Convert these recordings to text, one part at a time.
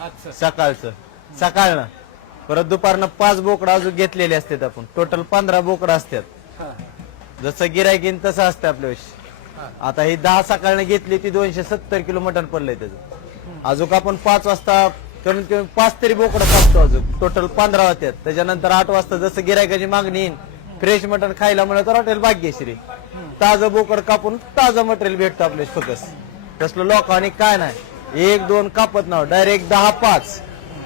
अच्छा. सकाळचं. सकाळनं. परत दुपारनं पाच बोकडं अजून घेतलेले असतात आपण. टोटल पंधरा बोकडं असतात. हा. जसं गिरायकीन तसं असतं आपल्या. आता ही दहा सकाळनं घेतली ती दोनशे सत्तर किलो मटण पडलंय त्याचं. अजून आपण पाच वाजता कमीत कमी पाच तरी बोकडं कापतो अजून. टोटल पंधरा होत्यात. त्याच्यानंतर आठ वाजता जसं गिरायकाची मागणी येईन फ्रेश मटण खायला म्हणलं तर हॉटेल भाग्यश्री. ताजं बोकड कापून ताजं मटेरियल भेटतं आपल्या फोकस तसलं लोकांनी काय नाही. एक दोन कापत नाव. डायरेक्ट दहा पाच.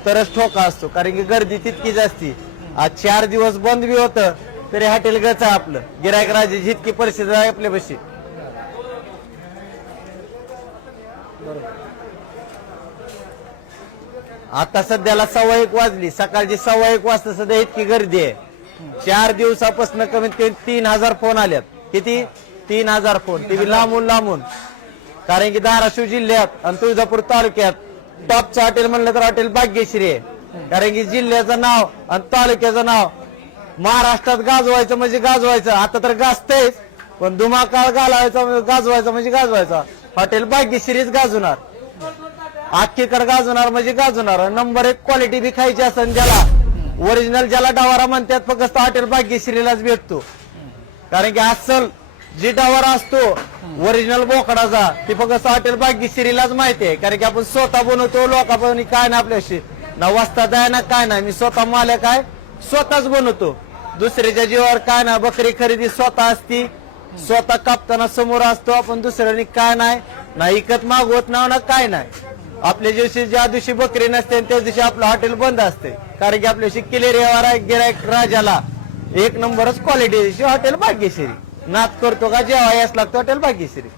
तरच ठोका असतो. कारण की गर्दी तितकी जास्ती. आज चार दिवस बंद बी होतं तरी हॉटेल गच आपलं. गिरायक राजे जितकी परिस्थिती आहे आपल्या बशी आता सध्याला सव्वा एक वाजली. सकाळची सव्वा एक वाजता सध्या इतकी गर्दी आहे. चार दिवसापासून कमीत कमी तीन हजार फोन आल्यात. किती? तीन हजार फोन. ते लांबून लांबून. कारण की धाराशिव जिल्ह्यात आणि तुळजापूर तालुक्यात टॉपचं हॉटेल म्हणलं तर हॉटेल भाग्यश्री आहे. कारण की जिल्ह्याचं नाव आणि तालुक्याचं नाव महाराष्ट्रात गाजवायचं म्हणजे गाजवायचं. आता तर गाजतेच पण धुमाकाळ घालायचा गाजवायचा म्हणजे गाजवायचा. हॉटेल भाग्यश्रीच गाजवणार. आखीकडे गाजवणार म्हणजे गाजवणार. नंबर एक क्वालिटी बी खायची असेल ज्याला. ओरिजिनल ज्याला डावारा म्हणतात फक्त हॉटेल भाग्यश्रीलाच भेटतो. कारण की अस्सल जी डावर असतो. ओरिजिनल बोकडाचा. ती फक्त हॉटेल भाग्यश्रीलाच माहिती आहे. कारण की आपण स्वतः बनवतो लोकांपासून काय ना आपल्याशी. ना वस्तात आहे ना काय नाही. मी स्वतः मालक आहे स्वतःच बनवतो. दुसऱ्याच्या जीवावर काय ना बकरी खरेदी स्वतः असती. स्वतः कापताना समोर असतो. आपण दुसऱ्याने काय नाही. ना इकत मागवत नाव ना काय नाही. आपल्या दिवशी ज्या दिवशी बकरी नसते त्या दिवशी आपलं हॉटेल बंद असते. कारण की आपल्याशी किलेर गिरायक राजाला. एक नंबरच क्वालिटी हॉटेल भाग्यश्री नाच करतो का? जेव्हा यास लागतो हॉटेल भाग्यश्री.